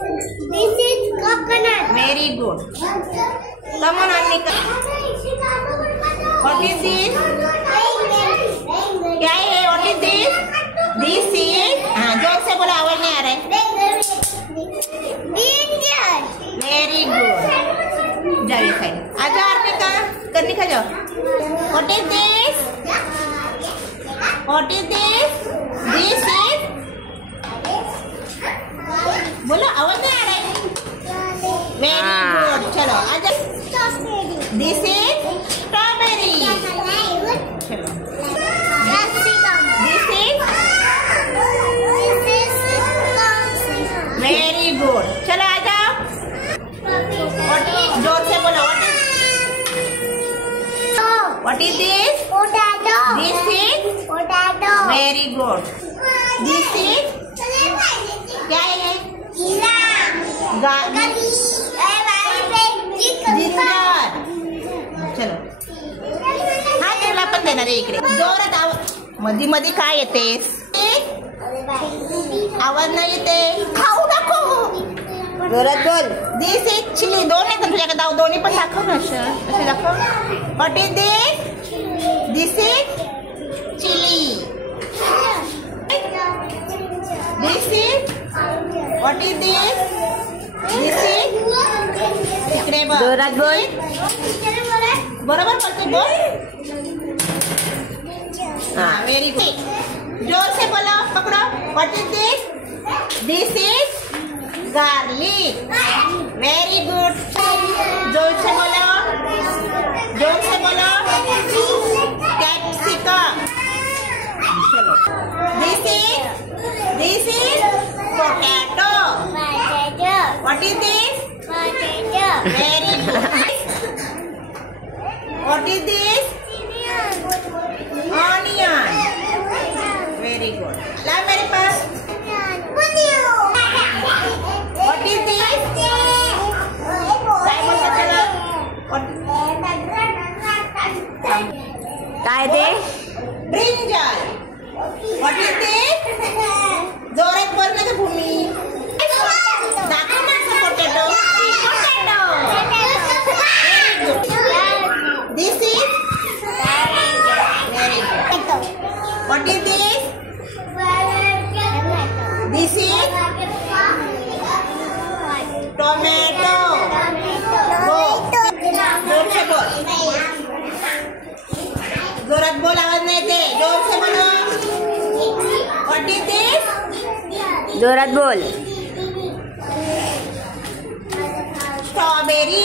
This is coconut. Very good. Come on, Annika. What is this? क्या है? What is this? This is. हाँ, जोर से बोला, आवाज नहीं आ रहा है. Very good. जाइए खाइए. आजा अर्पिका, करनी खा जाओ. What is this? What is this? This is. बोलो, आवाज नहीं आ रहा है. Very good. चलो आजा. This is strawberry. चलो. This is. Very good. चलो आ जाओ. जोर से बोलो. What is this? Potato. This is. Potato. Very good. This is. क्या है? जिंजर. चलो. हा तुला पण देणार आहे इकडे. जोरात आवाज. मध्ये मध्ये काय येतेस? आवाज नाही येते. खाऊ नको. जोरात बोल. This is chilli. दोन आहेत तुझ्याकडे. दोन्ही पण दाखव ना. असे दाखव. What is this? This is chilli. This is. What is this? This is. इकडे बघ. जोरात बोल. बरोबर बोलते. बोल. हाँ, वेरी गुड. जोर से बोलो. पकड़ो. What is this? This is garlic. Very good. जोर से बोलो. जोर से बोलो. कैप्सिकम. चलो. This is potato. What is this? Very good. What is this? Onion. Very good. ला मेरे पास. What is this? काय ते? Brinjal. What is this? जोरात बोल ना भूमी. दाखव ना potato. Potato. This is. What is this? This is tomato. Go. जोर से बोल. जोरात बोल. आवाज नहीं दे. जोर से बोलो. What is this? जोरात बोल. स्ट्रॉबेरी.